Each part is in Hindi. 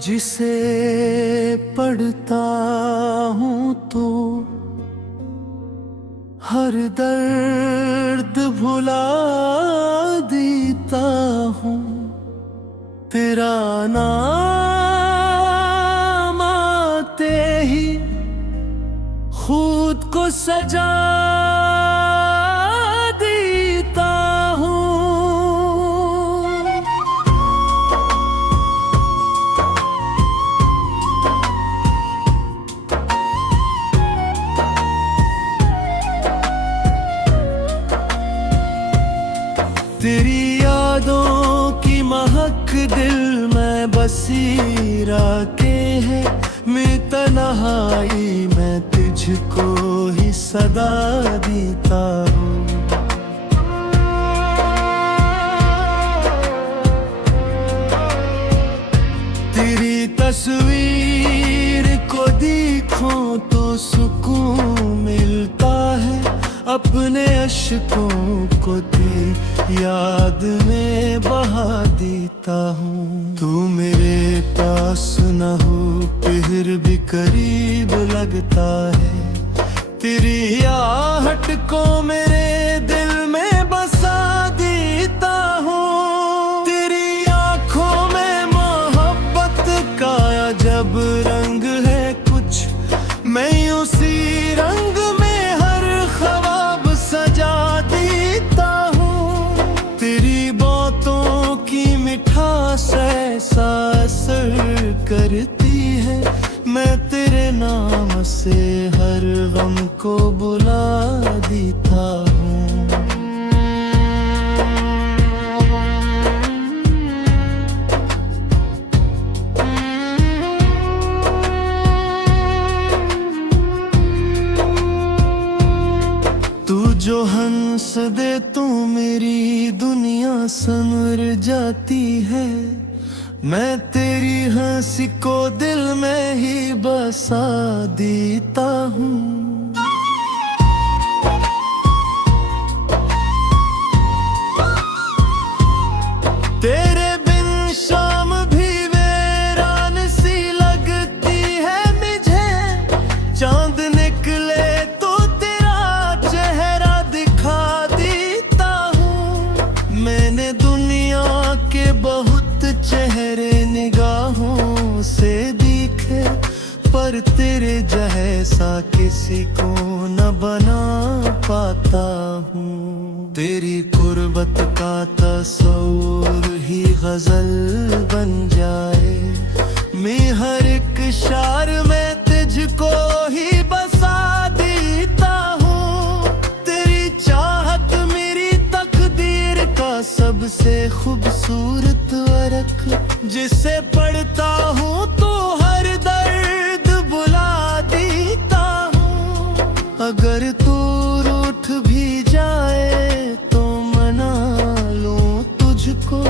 जिसे पढ़ता हूँ तो हर दर्द भुला देता हूँ। तेरा नाम आते ही खुद को सजा देता हूँ। तेरी यादों की महक दिल में बसी राके है। मैं तन्हाई मैं तुझको ही सदा देता हूँ। तेरी तस्वीर को देखूं तो सुकून मिलता है। अपने अश्कों को तेरी याद में बहा देता हूँ। तू मेरे पास न हो फिर भी करीब लगता है। तेरी आहट को मेरे दिल में बसा देता हूँ। तेरी आँखों में मोहब्बत का जब रंग है कुछ, मैं उसी रंग में हर ख्वाब सजा देता हूँ। तेरी बातों की मिठास ऐसा असर करती है। मैं तेरे नाम से हर गम को बुला देता हूँ। तू जो हंस दे तो मेरी दुनिया संवर जाती है। मैं तेरी हंसी को दिल में ही बसा देता हूँ। तेरे बिन शाम भी वीरान सी लगती है मुझे। चांद निकले तो तेरा चेहरा दिखा देता हूँ। मैंने दुनिया के बहुत चेहरे निगाहों से दिखे, पर तेरे जैसा किसी को न बना पाता हूँ। तेरी कुर्बत का तस्वुर ही गजल बन जाए। मैं हर एक शार में तुझको ही बसा देता हूँ। तेरी चाहत मेरी तकदीर का सबसे खूबसूरत वर्क, जिसे पढ़ता हूँ तो हर दर्द भुला देता हूँ। अगर तू रूठ भी जाए तो मना लूं तुझको।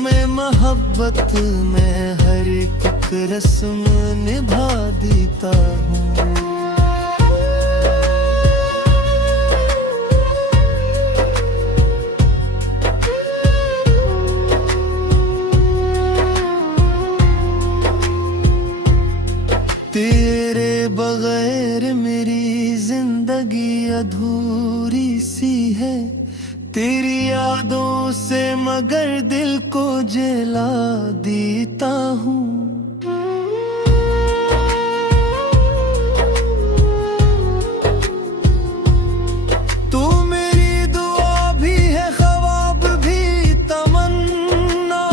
मैं मोहब्बत में हर एक रस्म निभा देता हूँ। तेरे बगैर मेरी जिंदगी अधूरी सी है। तेरी यादों से मगर दिल को जला देता हूँ। तू मेरी दुआ भी है, ख्वाब भी, तमन्ना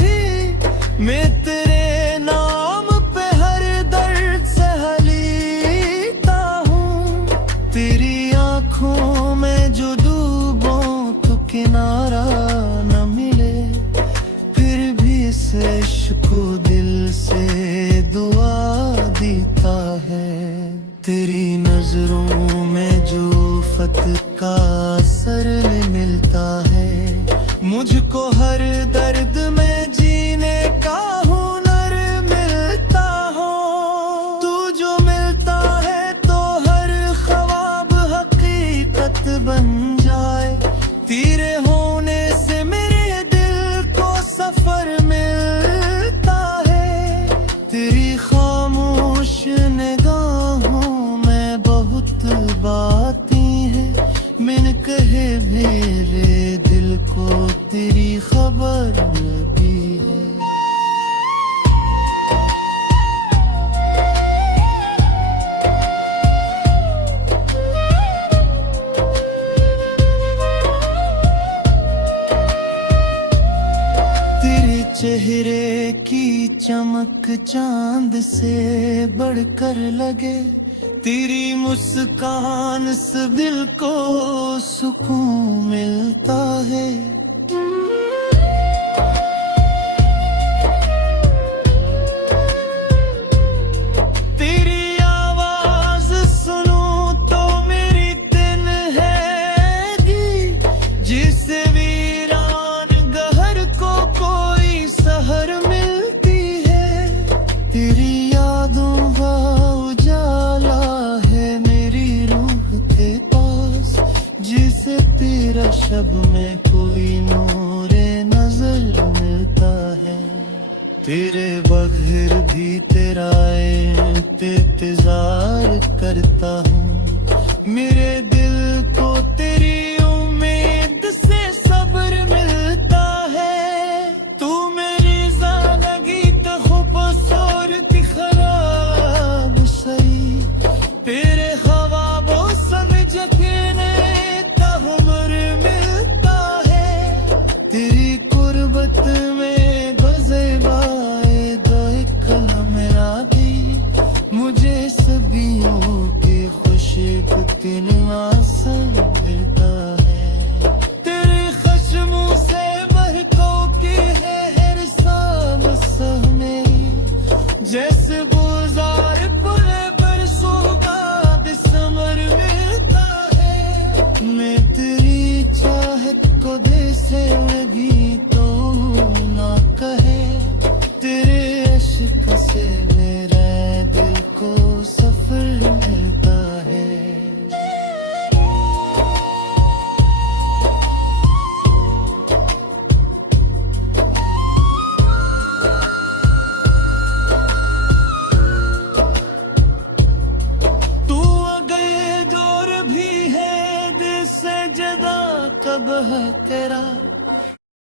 भी। मैं तेरे नाम पे हर दर्द सह लेता हूँ। तेरी आँखों में जो डूबूं तो किनारा न मिले, फिर भी इस इश्क को दिल से दुआ देता है। तेरी नजरों में जो फत का असर मिलता है, मुझको हर दर्द में जीने का हुनर मिलता हो। तू जो मिलता है तो हर ख्वाब हकीकत बन जाए। तेरे होने से मेरे दिल को सफर मिलता है। तेरी खबर भी है। तेरे चेहरे की चमक चांद से बढ़कर लगे, तेरी मुस्कान से दिल को सुकून मिलता है। तेरी आवाज सुनूं तो मेरी दिन हैगी, जिसे वीरान गहर को कोई सहर मिलती है। तेरी यादों का उजाला है मेरी रूह के पास, जिसे तेरा शब में कोई नूरे नजर मिलता है। तेरे बगैर भी तेरा इंतजार करता हूँ, मेरे दिल को तेरी उम्मीद से सब्र मिलता है। तू मेरी जिंदगी तो खूबसूरत खराब सही, तेरे ख्वाबों सब यकीने तहमर मिलता है। तेरी कुर्बत में गज़ेबा